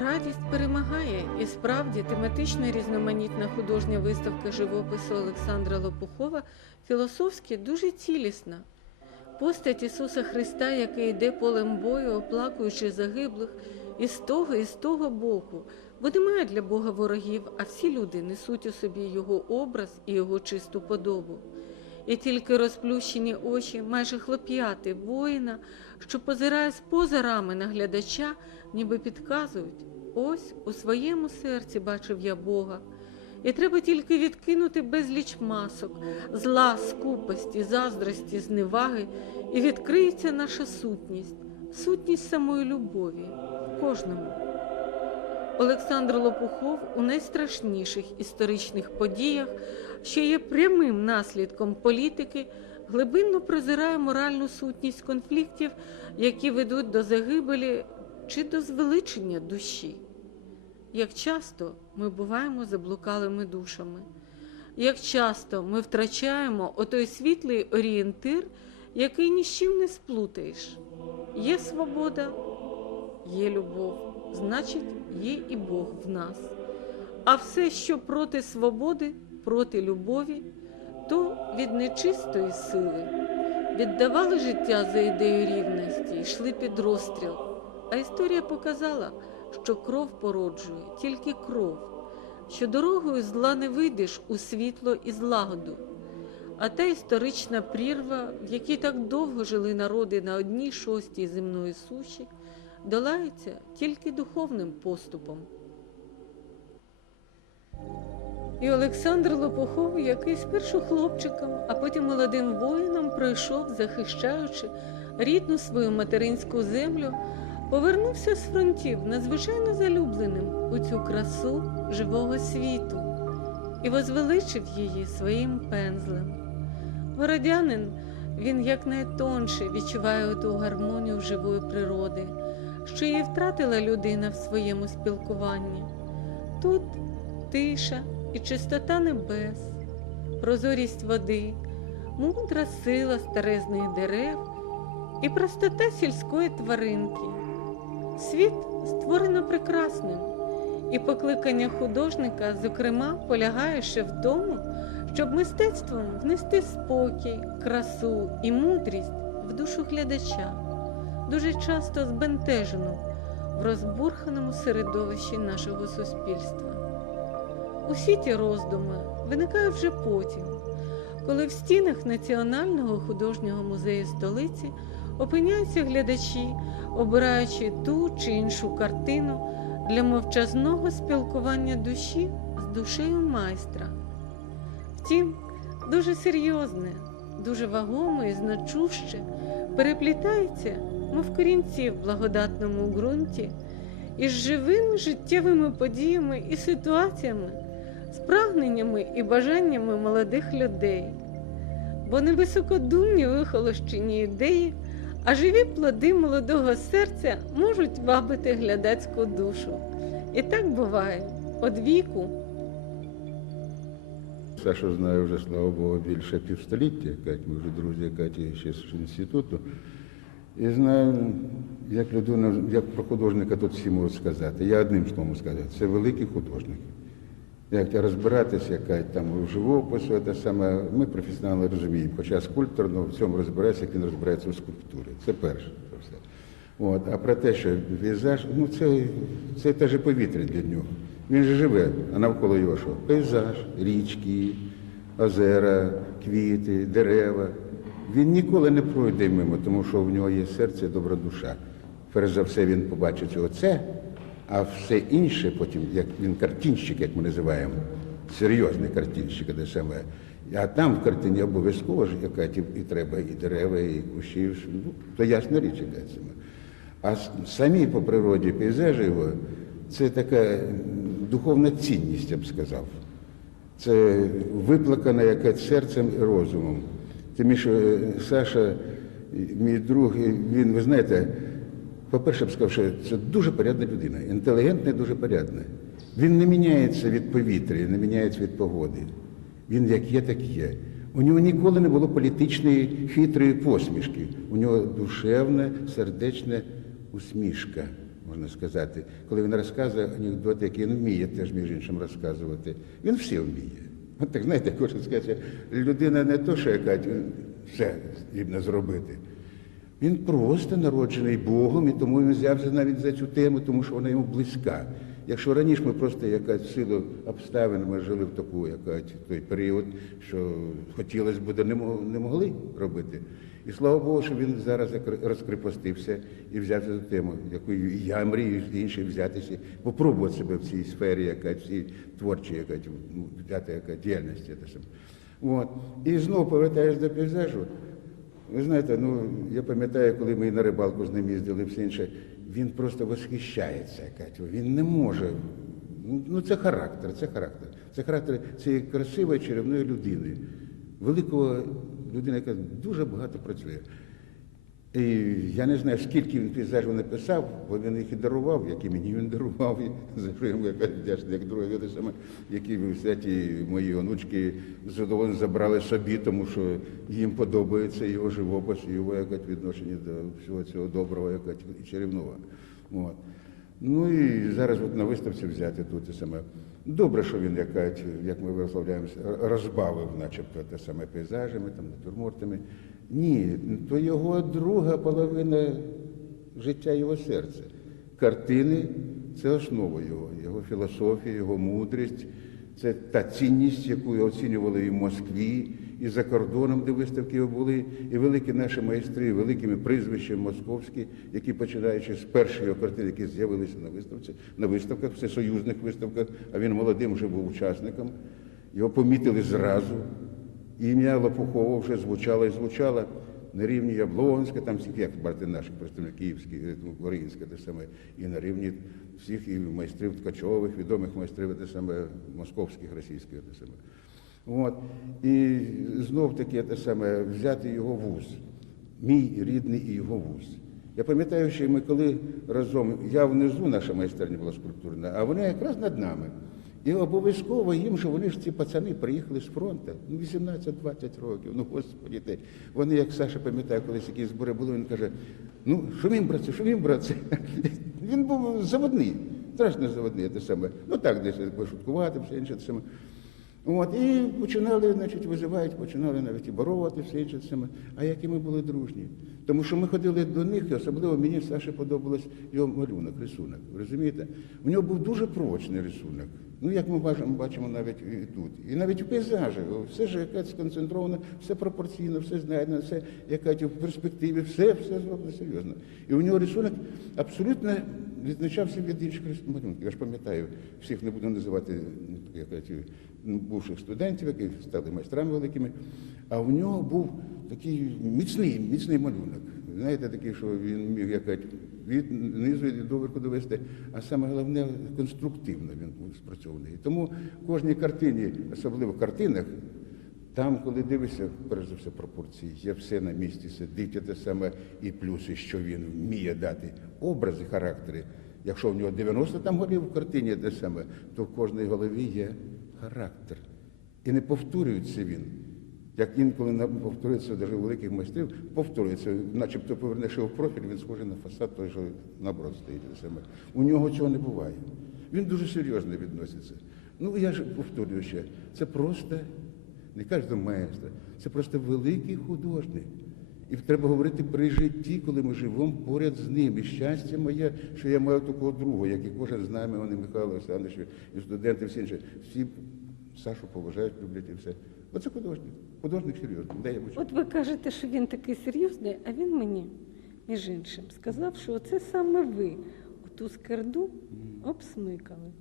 Радість перемагає, і справді тематична різноманітна художня виставка живопису Олександра Лопухова філософськи дуже цілісна. Постать Ісуса Христа, який йде полем бою, оплакуючи загиблих, і з того, і з того боку, бо немає для Бога ворогів, а всі люди несуть у собі Його образ і Його чисту подобу. І тільки розплющені очі, майже хлоп'яти воїна, що позирає з-поза рами на глядача, ніби підказують: ось у своєму серці бачив я Бога. І треба тільки відкинути безліч масок, зла, скупості, заздрості, зневаги, і відкриється наша сутність, сутність самої любові, кожному. Олександр Лопухов у найстрашніших історичних подіях, що є прямим наслідком політики, глибинно прозирає моральну сутність конфліктів, які ведуть до загибелі чи до звеличення душі. Як часто ми буваємо заблукалими душами, як часто ми втрачаємо отой світлий орієнтир, який ні з чим не сплутаєш. Є свобода, є любов, значить, є і Бог в нас. А все, що проти свободи, проти любові, то від нечистої сили. Віддавали життя за ідею рівності, йшли під розстріл. А історія показала, що кров породжує тільки кров, що дорогою зла не вийдеш у світло і злагоду. А та історична прірва, в якій так довго жили народи на одній шостій земної суші, долається тільки духовним поступом. І Олександр Лопухов, який спершу хлопчиком, а потім молодим воїном пройшов, захищаючи рідну свою материнську землю, повернувся з фронтів надзвичайно залюбленим у цю красу живого світу і возвеличив її своїм пензлем. Городянин, він якнайтонше відчуває ту гармонію живої природи, що її втратила людина в своєму спілкуванні. Тут тиша і чистота небес, прозорість води, мудра сила старезних дерев і простота сільської тваринки. Світ створено прекрасним, і покликання художника, зокрема, полягає ще в тому, щоб мистецтвом внести спокій, красу і мудрість в душу глядача, дуже часто збентежену в розбурханому середовищі нашого суспільства. Усі ті роздуми виникають вже потім, коли в стінах Національного художнього музею столиці опиняються глядачі, обираючи ту чи іншу картину для мовчазного спілкування душі з душею майстра. Втім, дуже серйозне, дуже вагоме і значуще переплітається, мов корінці в благодатному ґрунті, із живими життєвими подіями і ситуаціями, з прагненнями і бажаннями молодих людей. Бо не високодумні вихолощені ідеї, а живі плоди молодого серця можуть вабити глядацьку душу. І так буває од віку. Сашу знаю вже, слава Богу, більше півстоліття, Кать, ми вже друзі Каті ще з інституту. І знаю, як людина, як про художника тут всі можуть сказати. Я одним словом сказати, це великий художник. Як розбиратися, Кать, там у живопису, це саме, ми професіонали розуміємо, хоча скульптор ну, в цьому розбирається, як він розбирається у скульптурі. Це перше. Це все. От. А про те, що пейзаж, ну це, це теж повітря для нього. Він же живе, а навколо його що? Пейзаж, річки, озера, квіти, дерева. Він ніколи не пройде мимо, тому що в нього є серце, добра душа. Перш за все, він побачить оце, а все інше потім, як він картинщик, як ми називаємо, серйозний картинщик, де саме. А там в картині обов'язково ж яка і треба і дерева, і кущі, ну, то ясна річ, це. А самі по природі пейзажі його це така духовна цінність, я б сказав. Це виплакана якась серцем і розумом. Тим що е, Саша, мій друг, він, ви знаєте, по-перше, б сказав, що це дуже порядна людина, інтелігентна і дуже порядна. Він не міняється від повітря, не міняється від погоди. Він як є, так є. У нього ніколи не було політичної хитрої посмішки. У нього душевна, сердечна усмішка. можна сказати, коли він розказує анекдоти, які він вміє теж між іншим розказувати. Він все вміє. От так знаєте, хочу сказати, людина не то, що яка все здібна зробити. Він просто народжений Богом, і тому він взявся навіть за цю тему, тому що вона йому близька. Якщо раніше ми просто якась в силу обставин ми жили в таку якась той період, що хотілося б, да не могли робити. І слава Богу, що він зараз розкріпостився і взявся за тему, і я мрію і інші взятися, попробувати себе в цій сфері, яка в цій творчій, яка ну, взяти яка діяльність. От. І знову повертаєш до пейзажу. Ви знаєте, ну я пам'ятаю, коли ми на рибалку з ним їздили, все інше, він просто восхищається, Катю. Він не може. Ну, Ну, це характер, це характер. Це характер цієї красивої чарівної людини, великого людини, яка дуже багато працює. І я не знаю, скільки він пейзажів написав, бо він їх і дарував, які мені він дарував, і за що йому якась вдячний, як друге саме, які всякі мої онучки з задоволенням забрали собі, тому що їм подобається його живопис, його якась відношення до всього цього доброго, якась і чарівного. От. Ну і зараз от на виставці взяти тут те саме. Добре, що він, якась, як ми висловляємося, розбавив, начебто, те саме пейзажами, там, натюрмортами. Ні, то його друга половина життя його серця. Картини це основа його, його філософія, його мудрість, це та цінність, яку оцінювали і в Москві, і за кордоном, де виставки були, і великі наші майстри, великими прізвищами московські, які починаючи з першої його картини, які з'явилися на виставці, на виставках, всесоюзних виставках, а він молодим вже був учасником. Його помітили зразу. Ім'я Лопухова вже звучало і звучало на рівні Яблонська, там всіх, як брати наших представників київських, е, ну, українське те саме, і на рівні всіх і майстрів Ткачових, відомих майстрів те саме, московських, російських те саме. От. І знов таки те саме взяти його вуз, мій рідний і його вуз. Я пам'ятаю, що ми коли разом, я внизу, наша майстерня була скульптурна, а вони якраз над нами. І обов'язково їм, що вони ж ці пацани приїхали з фронту, ну 18-20 років, ну господі те. Вони, як Саша пам'ятає, колись якісь збори були, він каже, ну їм братці, їм братці? Він був заводний, страшно заводний, те саме. Ну так, десь пошуткувати, все інше те саме. От, і починали, значить, визивають, починали навіть і борувати, все інше те саме. А які ми були дружні. Тому що ми ходили до них, і особливо мені Саше подобалось його малюнок, рисунок. Розумієте? У нього був дуже прочний рисунок. Ну, як ми бачимо, бачимо навіть і тут. І навіть у пейзажі. Все ж якась сконцентровано, все пропорційно, все знайдено, все якась в перспективі, все, все зроблено серйозно. І у нього рисунок абсолютно відзначався від інших малюнків. Я ж пам'ятаю, всіх не буду називати ну, як кажуть, ну, бувших студентів, які стали майстрами великими. А у нього був такий міцний, міцний малюнок. Знаєте, такий, що він міг якось від низу і до верху довести, а саме головне конструктивно він був спрацьований. Тому в кожній картині, особливо в картинах, там, коли дивишся, перш за все, пропорції, є все на місці, сидить те саме, і плюси, що він вміє дати образи, характери. Якщо в нього 90 там голів в картині те саме, то в кожній голові є характер. І не повторюється він. Як інколи на- повторюється у великих майстрів, повторюється, начебто повернеш його в профіль, він схожий на фасад той, що наоборот стоїть. саме. У нього цього не буває. Він дуже серйозно відноситься. Ну я ж повторюю ще, це просто не кажу майстра, це просто великий художник. І треба говорити при житті, коли ми живемо поряд з ним. І щастя моє, що я маю такого друга, як і кожен з нами, вони Михайло Олександрович, і студенти, всі інші. Всі Сашу поважають, люблять і все. Оце художник. Художник серйозний. Де я бачу? От ви кажете, що він такий серйозний, а він мені, між іншим, сказав, що це саме ви ту скарду обсмикали.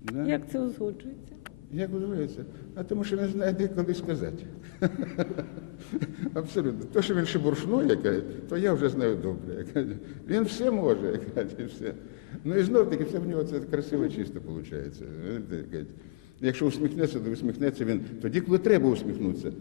Да? Як це узгоджується? Як називається? А тому що не знає, де коли сказати. Абсолютно. То, що він шебуршно, яке, то я вже знаю добре. Він все може, яке, і все. Ну і знов таки, все в нього це красиво чисто виходить. Якщо усміхнеться, то усміхнеться він тоді, коли треба усміхнутися,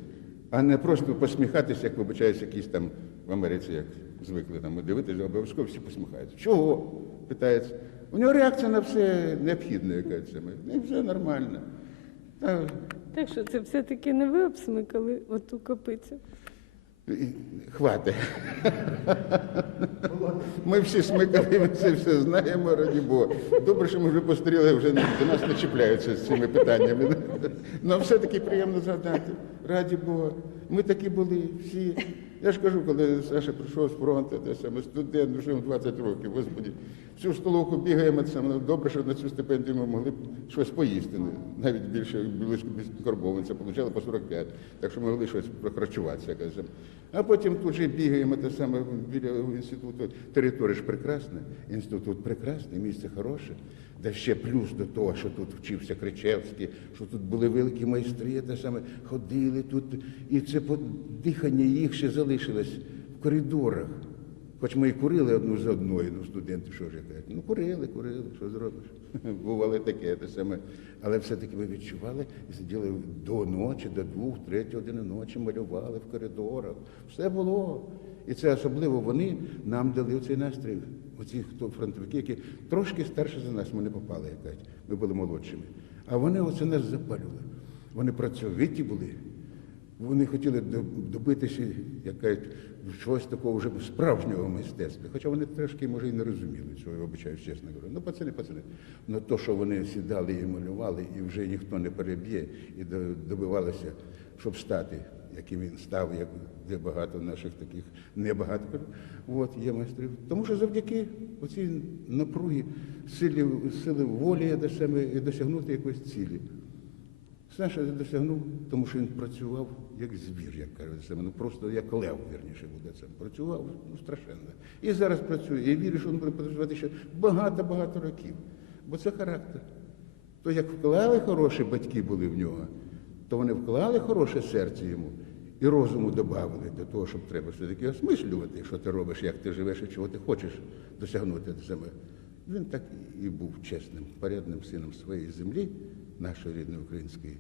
а не просто посміхатися, як вибачаюсь, якісь там в Америці, як звикли там дивитися, обов'язково всі посміхаються. Чого? питається. У нього реакція на все необхідне, якась саме. І все нормально. Та, Так що це все-таки не ви обсмикали оту копицю? Хватить. Ми всі смикали, ми це все знаємо, раді Бога. Добре, що ми вже постріли, вже до нас не чіпляються з цими питаннями. Ну, все-таки приємно згадати. Раді Бога. Ми такі були всі. Я ж кажу, коли Саша прийшов з фронту, те саме студент, вже в 20 років, господі, всю столовку бігаємо, це добре, що на цю стипендію ми могли б щось поїсти. Навіть більше близько карбованця отримали по 45, так що могли щось прохарчуватися. А потім тут же бігаємо те саме біля інституту. Територія ж прекрасна, інститут прекрасний, місце хороше. Та ще плюс до того, що тут вчився Кричевський, що тут були великі майстри, те саме ходили тут, і це дихання їх ще залишилось в коридорах. Хоч ми і курили одну за одною, ну студенти що ж я кажу, ну курили, курили, що зробиш? Бувало таке те саме. Але все-таки ми відчували і сиділи до ночі, до двох, третьої години ночі, малювали в коридорах. Все було. І це особливо вони нам дали цей настрій. Оці хто фронтовики, які трошки старше за нас, ми не попали, як кажуть, ми були молодшими. А вони оце нас запалювали. Вони працьовиті були. Вони хотіли до- добитися, як чогось такого вже справжнього мистецтва. Хоча вони трошки, може, і не розуміли цього, я вибачаюсь, чесно говорю. Ну, пацани, пацани. Ну то, що вони сідали і малювали, і вже ніхто не переб'є, і до- добивалися, щоб стати, яким він став, як де багато наших таких небагато. От є майстрів. Тому що завдяки оцій напругі, силі, сили волі досягнути якоїсь цілі. Саша досягнув, тому що він працював як звір, як кажуть саме, ну просто як лев, вірніше буде це. Працював ну, страшенно. І зараз працює. І вірю, що він буде працювати ще багато-багато років. Бо це характер. То як вклали хороші батьки були в нього, то вони вклали хороше серце йому і розуму додали до того, щоб треба все-таки осмислювати, що ти робиш, як ти живеш і чого ти хочеш досягнути до себе. Він так і був чесним, порядним сином своєї землі, нашої рідної української,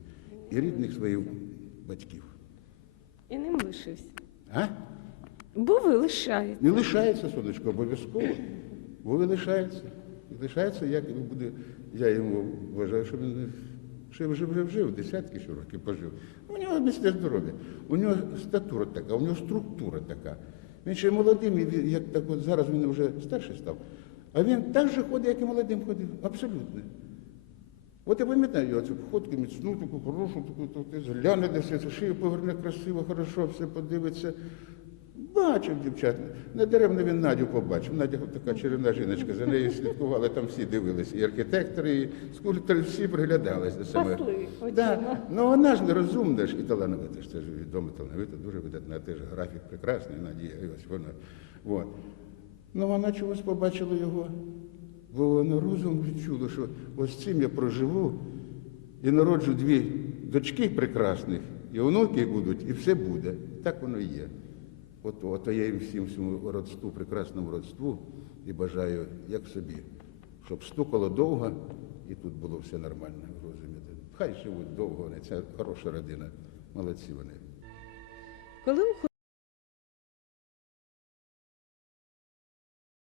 і рідних своїх батьків. І ним лишився. А? Був і лишається. Не лишається, сонечко, обов'язково. Бо лишається. І лишається, як і буде. Я йому вважаю, що він що вже вже жив, десятки ще років пожив. У нього місце здоров'я, у нього статура така, у нього структура така. Він ще молодим, і він- як так от зараз він вже старший став. А він так же ходить, як і молодим ходив. Абсолютно. От я пам'ятаю його цю походку міцну, таку хорошу, таку, таку, ти згляне десь, шию поверне красиво, хорошо, все подивиться. Бачив дівчат. Недаремно він Надю побачив. Надя така чарівна жіночка, за нею слідкували, там всі дивилися. І архітектори, і скульптори, всі приглядалися до себе. Да. Ну вона ж не розумна ж і талановита ж, це ж відома талановита, дуже видатна, теж графік прекрасний, Надія, і ось вона. От. Ну вона чогось побачила його, бо вона розум відчула, що ось цим я проживу і народжу дві дочки прекрасних, і онуки будуть, і все буде. Так воно і є. От, от я їм всім цьому родству, прекрасному родству і бажаю, як собі, щоб стукало довго, і тут було все нормально, розумієте. Хай живуть довго вони, це хороша родина. Молодці вони. Коли